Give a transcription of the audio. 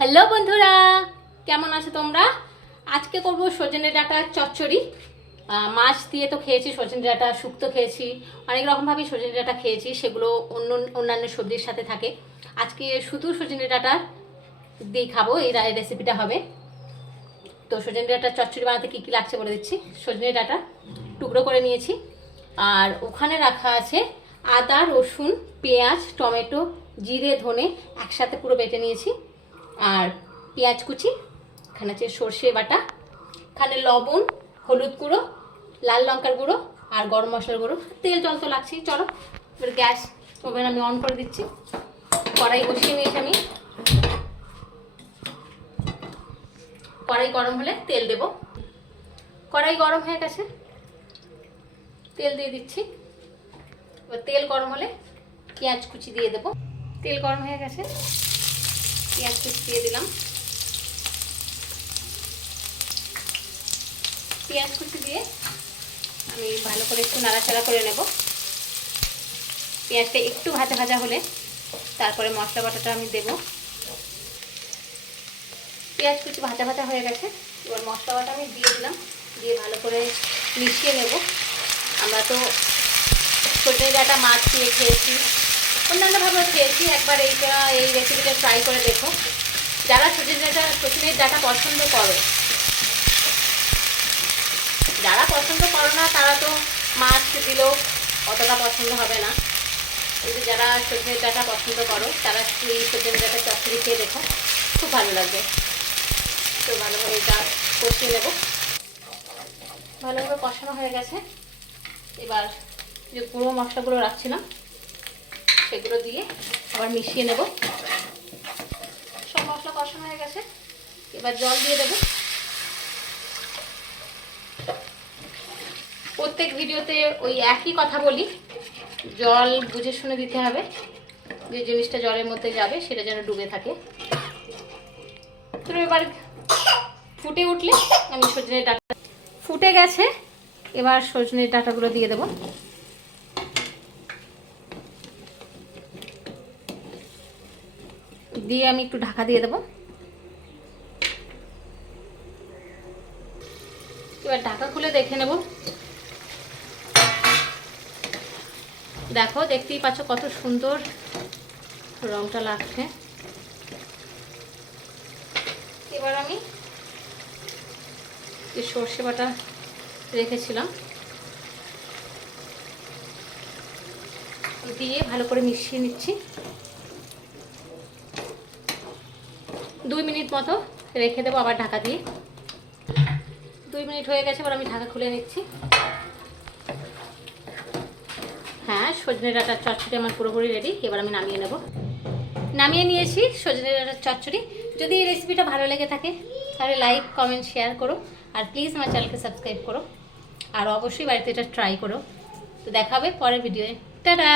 Hello বন্ধুরা, কেমন আছো তোমরা? আজকে করব সজনে ডাঁটার চচ্চড়ি। মাছ দিয়ে তো খেয়েছি, সজনে ডাঁটা শুক্তো খেয়েছি, অনেক রকমভাবেই সজনে ডাঁটা খেয়েছি, সেগুলো অন্যান্য সবজির সাথে থাকে। আজকে শুধু সজনে ডাঁটা দিয়ে খাবো, এই রেসিপিটা হবে। তো সজনে ডাঁটার চচ্চড়ি বানাতে কী কী লাগছে বলে দিচ্ছি। সজনে ডাঁটা টুকরো করে নিয়েছি, আর ওখানে রাখা আছে আদা, রসুন, পেঁয়াজ, টমেটো, জিরে, ধনে একসাথে পুরো বেটে নিয়েছি। আর পেঁয়াজ কুচি, এখানে আছে সর্ষে বাটা, এখানে লবণ, হলুদ গুঁড়ো, লাল লঙ্কার গুঁড়ো আর গরম মশলার গুঁড়ো। তেল জল তো লাগছেই। চলো এবার গ্যাস ওভেন আমি অন করে দিচ্ছি। কড়াই বসিয়ে নিয়েছি আমি। কড়াই গরম হলে তেল দেব। কড়াই গরম হয়ে গেছে, তেল দিয়ে দিচ্ছি। এবার তেল গরম হলে পেঁয়াজ কুচি দিয়ে দেব। তেল গরম হয়ে গেছে, পেঁয়াজ কুচি দিয়ে দিলাম। পেঁয়াজ কুচি দিয়ে আমি ভালো করে একটু নাড়াচাড়া করে নেব। পেঁয়াজটা একটু ভাজা ভাজা হলে তারপরে মশলা বাটাটা আমি দেব। পেঁয়াজ কুচি ভাজা ভাজা হয়ে গেছে, এবার মশলা বাটা আমি দিয়ে দিলাম। দিয়ে ভালো করে মিশিয়ে নেব। আমরা তো সজনে ডাঁটা মাছ দিয়ে খেয়েছি, অন্যান্যভাবেও খেয়েছি। একবার এই রেসিপিটা ট্রাই করে দেখো। যারা সজনে ডাঁটা পছন্দ করো, যারা পছন্দ করো না তারা তো মাছ দিলেও অতটা পছন্দ হবে না, কিন্তু যারা সজনে ডাঁটা পছন্দ করো তারা এই সজনে ডাঁটা চচ্চড়ি খেয়ে দেখো, খুব ভালো লাগবে। তো ভালোভাবে এটা কষিয়ে নেব। ভালোভাবে কষানো হয়ে গেছে। এবার যে গুঁড়ো মশলাগুলো রাখছিলাম সেগুলো দিয়ে আবার মিশিয়ে নেব। সব মশলা কষানো হয়ে গেছে, এবার জল দিয়ে দেবো। প্রত্যেক ভিডিওতে ওই একই কথা বলি, জল বুঝে শুনে দিতে হবে। যে জিনিসটা জলের মধ্যে যাবে সেটা যেন ডুবে থাকে। তো এবার ফুটে উঠলে আমি সজনে ডাঁটা, ফুটে গেছে, এবার সজনে ডাঁটাগুলো দিয়ে দেবো। দিয়ে আমি একটু ঢাকা দিয়ে দেবো। এবার ঢাকা খুলে দেখে নেব। দেখো, দেখতেই পাচ্ছ কত সুন্দর রংটা লাগছে। এবার আমি যে সর্ষে বাটা রেখেছিলাম দিয়ে ভালো করে মিশিয়ে নিচ্ছি। 2 মিনিট মতো রেখে দেবো আবার ঢাকা দিয়ে। 2 মিনিট হয়ে গেছে, এবার আমি ঢাকা খুলে নিচ্ছি। হ্যাঁ, সজনে ডাঁটার চচ্চড়ি আমার পুরোপুরি রেডি। এবার আমি নামিয়ে নেব। নামিয়ে নিয়েছি সজনে ডাঁটার চচ্চড়ি। যদি এই রেসিপিটা ভালো লেগে থাকে তাহলে লাইক, কমেন্ট, শেয়ার করো। আর প্লিজ আমার চ্যানেলকে সাবস্ক্রাইব করো। আর অবশ্যই বাড়িতে এটা ট্রাই করো। তো দেখা হবে পরের ভিডিওয়ে। টাটা।